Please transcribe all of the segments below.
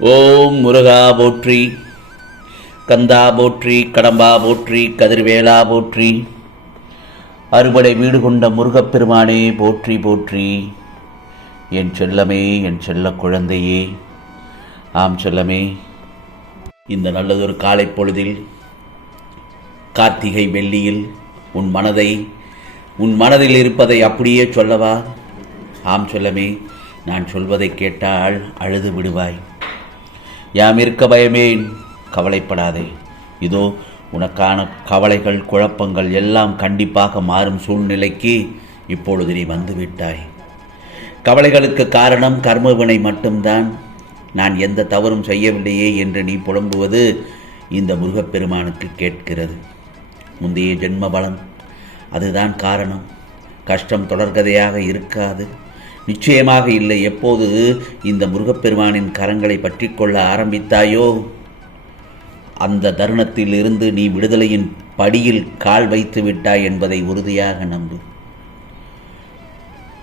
ஓம் முருகா போற்றி கந்தா போற்றி கடம்பா போற்றி கதிர்வேலா போற்றி அறுபடை வீடு கொண்ட முருகப்பெருமானே போற்றி போற்றி. என் செல்லமே என் செல்ல குழந்தையே ஆம் செல்லமே. இந்த நல்லதொரு காலை பொழுதில் கார்த்திகை வெள்ளியில் உன் மனதை உன் மனதில் இருப்பதை அப்படியே சொல்லவா? ஆம் சொல்லமே நான் சொல்வதை கேட்டால் அழுது விடுவாய். யாம் இருக்க பயமேன்? கவலைப்படாதே. இதோ உனக்கான கவலைகள் குழப்பங்கள் எல்லாம் கண்டிப்பாக மாறும் சூழ்நிலைக்கு இப்பொழுது நீ வந்துவிட்டாய். கவலைகளுக்கு காரணம் கர்மவினை மட்டும்தான். நான் எந்த தவறும் செய்யவில்லையே என்று நீ புலம்புவது இந்த முருகப்பெருமானுக்கு கேட்கிறது. முந்தைய ஜென்ம பலம் அதுதான் காரணம். கஷ்டம் தொடர்கதையாக இருக்காது. நிச்சயமாக இல்லை. எப்போது இந்த முருகப்பெருமானின் கரங்களை பற்றி கொள்ள ஆரம்பித்தாயோ? அந்த தருணத்தில் இருந்து நீ விடுதலையின் படியில் கால் வைத்து விட்டாய் என்பதை உறுதியாக நம்பு.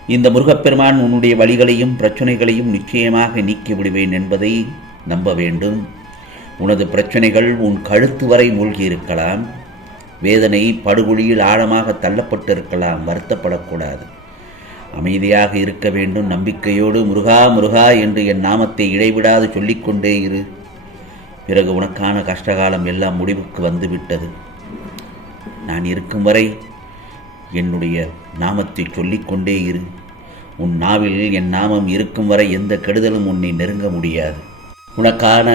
இந்த முருகப்பெருமான் உன்னுடைய வழிகளையும் பிரச்சனைகளையும் நிச்சயமாக நீக்கி விடுவேன் என்பதை நம்ப வேண்டும். உனது பிரச்சனைகள் உன் கழுத்து வரை மூழ்கியிருக்கலாம் வேதனை படுகொழியில் ஆழமாக தள்ளப்பட்டிருக்கலாம். வருத்தப்படக்கூடாது. அமைதியாக இருக்க வேண்டும். நம்பிக்கையோடு முருகா முருகா என்று என் நாமத்தை இடைவிடாது சொல்லிக்கொண்டே இரு. பிறகு உனக்கான கஷ்டகாலம் எல்லாம் முடிவுக்கு வந்துவிட்டது. நான் இருக்கும் வரை என்னுடைய நாமத்தை சொல்லிக்கொண்டே இரு. உன் நாவில் என் நாமம் இருக்கும் வரை எந்த கெடுதலும் உன்னை நெருங்க முடியாது. உனக்கான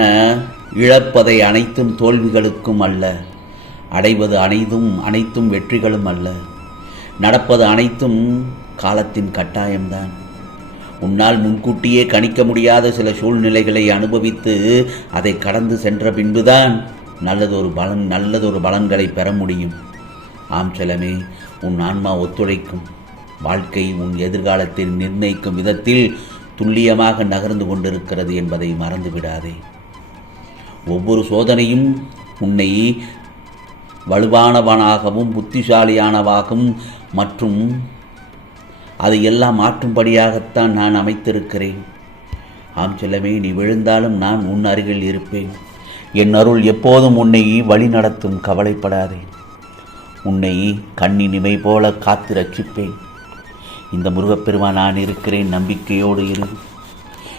இழப்பதை அனைத்தும் தோல்விகளுக்கும் அல்ல. அடைவது அனைத்தும் அனைத்தும் வெற்றிகளும் அல்ல. நடப்பது அனைத்தும் காலத்தின் கட்டாயம்தான். உன்னால் முன்கூட்டியே கணிக்க முடியாத சில சூழ்நிலைகளை அனுபவித்து அதை கடந்து சென்ற பின்புதான் நல்லதொரு பலன் நல்லதொரு பலன்களை பெற முடியும். ஆம் செலமே உன் ஆன்மா ஒத்துழைக்கும். வாழ்க்கை உன் எதிர்காலத்தில் நிர்ணயிக்கும் விதத்தில் துல்லியமாக நகர்ந்து கொண்டிருக்கிறது என்பதை மறந்துவிடாதே. ஒவ்வொரு சோதனையும் உன்னை வலுவானவனாகவும் புத்திசாலியானவாகவும் மற்றும் அதை எல்லாம் மாற்றும்படியாகத்தான் நான் அமைத்திருக்கிறேன். ஆம் செல்லமே நீ விழுந்தாலும் நான் உன் அருகில் இருப்பேன். என் அருள் எப்போதும் உன்னை வழி நடத்தும் கவலைப்படாதே. உன்னை கண்ணின் இமை போல காத்து ரட்சிப்பேன். இந்த முருகப்பெருமான் நான் இருக்கிறேன் நம்பிக்கையோடு இரு.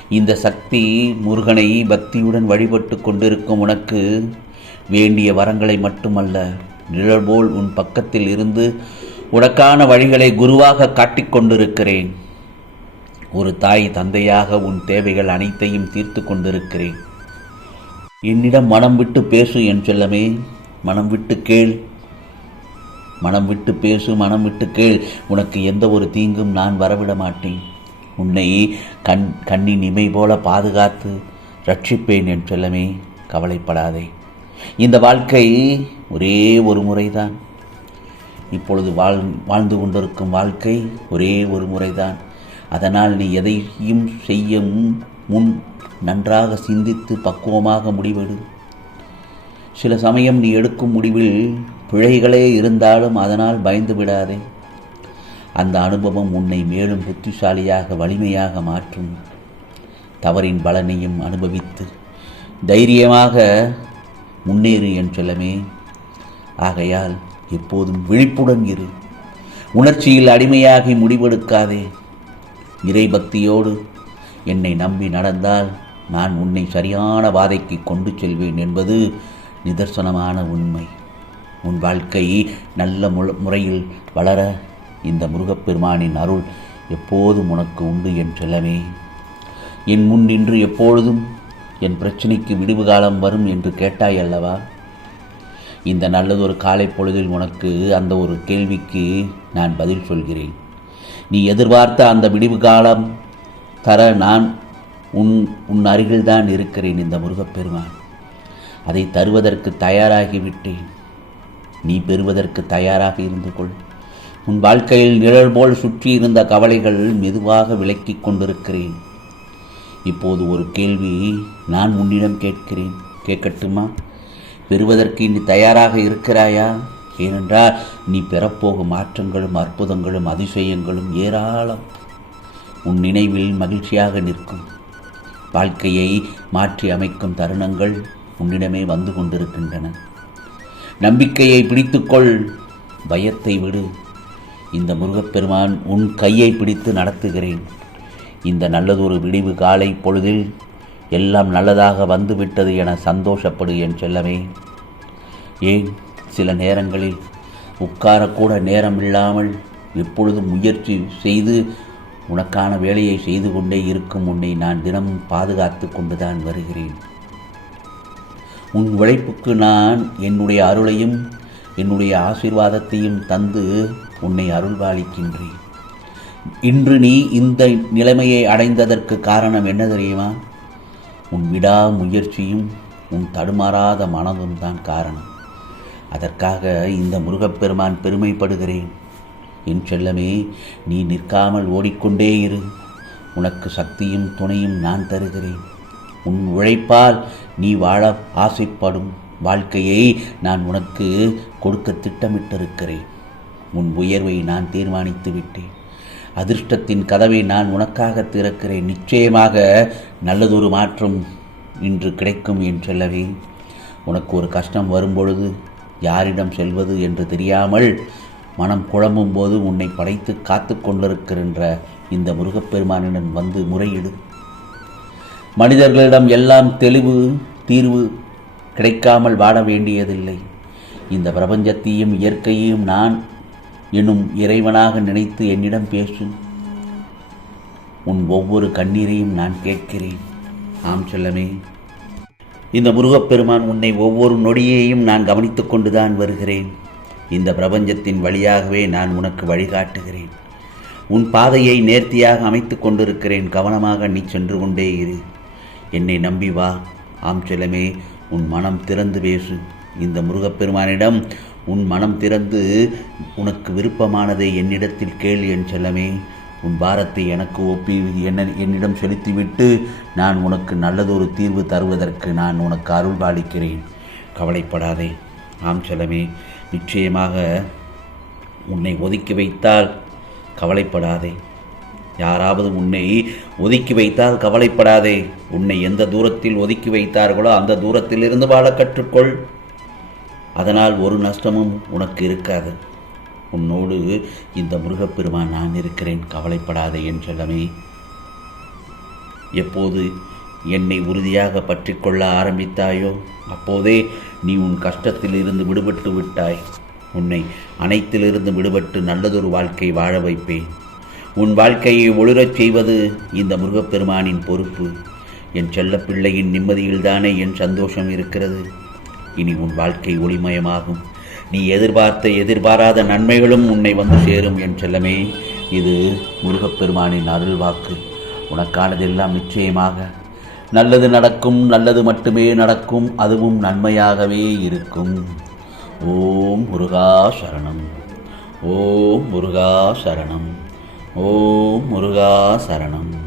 இந்த சக்தி முருகனை பக்தியுடன் வழிபட்டு கொண்டிருக்கும் உனக்கு வேண்டிய வரங்களை மட்டுமல்ல நிழல் போல் உன் பக்கத்தில் இருந்து உனக்கான வழிகளை குருவாக காட்டிக் கொண்டிருக்கிறேன். ஒரு தாய் தந்தையாக உன் தேவைகள் அனைத்தையும் தீர்த்து கொண்டிருக்கிறேன். என்னிடம் மனம் விட்டு பேசு என் செல்லமே. மனம் விட்டு கேள். மனம் விட்டு பேசு மனம் விட்டு கேள். உனக்கு எந்த ஒரு தீங்கும் நான் வரவிட மாட்டேன். உன்னை கண் கண்ணின் இமை போல பாதுகாத்து ரட்சிப்பேன் என் செல்லமே. கவலைப்படாதே. இந்த வாழ்க்கை ஒரே ஒரு முறைதான். இப்பொழுது வாழ் வாழ்ந்து கொண்டிருக்கும் வாழ்க்கை ஒரே ஒரு முறைதான். அதனால் நீ எதையும் செய்ய முன் நன்றாக சிந்தித்து பக்குவமாக முடிவெடு. சில சமயம் நீ எடுக்கும் முடிவில் பிழைகளே இருந்தாலும் அதனால் பயந்து விடாதே. அந்த அனுபவம் உன்னை மேலும் புத்திசாலியாக வலிமையாக மாற்றும். தவறின் பலனையும் அனுபவித்து தைரியமாக முன்னேறு என் செல்லமே. ஆகையால் எப்போதும் விழிப்புடன் இரு. உணர்ச்சியில் அடிமையாகி முடிவெடுக்காதே. இறைபக்தியோடு என்னை நம்பி நடந்தால் நான் உன்னை சரியான பாதைக்கு கொண்டு செல்வேன் என்பது நிதர்சனமான உண்மை. உன் வாழ்க்கை நல்ல முறையில் வளர இந்த முருகப்பெருமானின் அருள் எப்போதும் உனக்கு உண்டு என் செல்லமே. என் முன் நின்று எப்பொழுதும் என் பிரச்சனைக்கு விடுவு காலம் வரும் என்று கேட்டாய் அல்லவா? இந்த நல்லதொரு காலை பொழுதில் உனக்கு அந்த ஒரு கேள்விக்கு நான் பதில் சொல்கிறேன். நீ எதிர்பார்த்த அந்த விடிவு காலம் தர நான் உன் உன் அருகில்தான் இருக்கிறேன் இந்த முருகப்பெருமான். அதை தருவதற்கு தயாராகிவிட்டேன். நீ பெறுவதற்கு தயாராக இருந்து கொள். உன் வாழ்க்கையில் நிழல் போல் சுற்றி இருந்த கவலைகள் மெதுவாக விலக்கிக் கொண்டிருக்கிறேன். இப்போது ஒரு கேள்வி நான் உன்னிடம் கேட்கிறேன். கேட்கட்டுமா? பெறுவதற்கு நீ தயாராக இருக்கிறாயா? ஏனென்றால் நீ பெறப்போகும் மாற்றங்களும் அற்புதங்களும் அதிசயங்களும் ஏராளம். உன் நினைவில் மகிழ்ச்சியாக நிற்கும். வாழ்க்கையை மாற்றி அமைக்கும் தருணங்கள் உன்னிடமே வந்து கொண்டிருக்கின்றன. நம்பிக்கையை பிடித்துக்கொள். பயத்தை விடு. இந்த முருகப்பெருமான் உன் கையை பிடித்து நடத்துகிறேன். இந்த நல்லதொரு விடிவு காலை பொழுதில் எல்லாம் நல்லதாக வந்துவிட்டது என சந்தோஷப்படு என் செல்லமே. ஏன் சில நேரங்களில் உட்காரக்கூட நேரம் இல்லாமல் எப்பொழுதும் முயற்சி செய்து உனக்கான வேலையை செய்து கொண்டே இருக்கும் உன்னை நான் தினமும் பாதுகாத்து கொண்டுதான் வருகிறேன். உன் உழைப்புக்கு நான் என்னுடைய அருளையும் என்னுடைய ஆசீர்வாதத்தையும் தந்து உன்னை அருள்வாளிக்கின்றேன். இன்று நீ இந்த நிலைமையை அடைந்ததற்கு காரணம் என்ன தெரியுமா? உன் விடாமுயற்சியும் உன் தடுமாறாத மனதும் தான் காரணம். அதற்காக இந்த முருகப்பெருமான் பெருமைப்படுகிறேன். என் செல்லமே நீ நிற்காமல் ஓடிக்கொண்டே இரு. உனக்கு சக்தியும் துணையும் நான் தருகிறேன். உன் உழைப்பால் நீ வாழ ஆசைப்படும் வாழ்க்கையை நான் உனக்கு கொடுக்க திட்டமிட்டிருக்கிறேன். உன் உயர்வை நான் தீர்மானித்து விட்டேன். அதிர்ஷ்டத்தின் கதவை நான் உனக்காக திறக்கிறேன். நிச்சயமாக நல்லதொரு மாற்றம் இன்று கிடைக்கும் என் செல்லவே. உனக்கு ஒரு கஷ்டம் வரும்பொழுது யாரிடம் செல்வது என்று தெரியாமல் மனம் குழம்பும் போது உன்னை படைத்து காத்து கொண்டிருக்கின்ற இந்த முருகப்பெருமானிடம் வந்து முறையிடு. மனிதர்களிடம் எல்லாம் தெளிவு தீர்வு கிடைக்காமல் வாழ வேண்டியதில்லை. இந்த பிரபஞ்சத்தையும் இயற்கையையும் நான் எனும் இறைவனாக நினைத்து என்னிடம் பேசு. உன் ஒவ்வொரு கண்ணீரையும் நான் கேட்கிறேன். ஆம் செல்லமே. இந்த முருகப்பெருமான் உன்னை ஒவ்வொரு நொடியையும் நான் கவனித்துக் கொண்டுதான் வருகிறேன். இந்த பிரபஞ்சத்தின் வழியாகவே நான் உனக்கு வழிகாட்டுகிறேன். உன் பாதையை நேர்த்தியாக அமைத்துக் கொண்டிருக்கிறேன். கவனமாக நீ சென்று கொண்டே இரு. என்னை நம்பி வா. ஆம் செல்லமே. உன் மனம் திறந்து பேசு. இந்த முருகப்பெருமானிடம் உன் மனம் திறந்து உனக்கு விருப்பமானதை என்னிடத்தில் கேள் என் செல்லமே. உன் பாரத்தை எனக்கு ஒப்பி என்ன என்னிடம் செலுத்திவிட்டு நான் உனக்கு நல்லதொரு தீர்வு தருவதற்கு நான் உனக்கு அருள் பாலிக்கிறேன் கவலைப்படாதே. ஆம் செல்லமே நிச்சயமாக உன்னை ஒதுக்கி வைத்தால் கவலைப்படாதே. யாராவது உன்னை ஒதுக்கி வைத்தால் கவலைப்படாதே. உன்னை எந்த தூரத்தில் ஒதுக்கி வைத்தார்களோ அந்த தூரத்திலிருந்து வாழ கற்றுக்கொள். அதனால் ஒரு நஷ்டமும் உனக்கு இருக்காது. உன்னோடு இந்த முருகப்பெருமான் நான் இருக்கிறேன் கவலைப்படாதே என் செல்லமே எப்போது என்னை உறுதியாக பற்றி கொள்ள ஆரம்பித்தாயோ அப்போதே நீ உன் கஷ்டத்தில் இருந்து விடுபட்டு விட்டாய். உன்னை அனைத்திலிருந்து விடுபட்டு நல்லதொரு வாழ்க்கை வாழ வைப்பேன். உன் வாழ்க்கையை ஒளிரச் செய்வது இந்த முருகப்பெருமானின் பொறுப்பு. என் செல்லப்பிள்ளையின் நிம்மதியில்தானே என் சந்தோஷம் இருக்கிறது. இனி உன் வாழ்க்கை ஒளிமயமாகும். நீ எதிர்பார்த்த எதிர்பாராத நன்மைகளும் உன்னை வந்து சேரும் என் செல்லமே. இது முருகப்பெருமானின் அருள் வாக்கு உனக்கானதெல்லாம் நிச்சயமாக. நல்லது நடக்கும் நல்லது மட்டுமே நடக்கும் அதுவும் நன்மையாகவே இருக்கும். ஓம் முருகா சரணம். ஓம் முருகா சரணம். ஓம் முருகா சரணம்.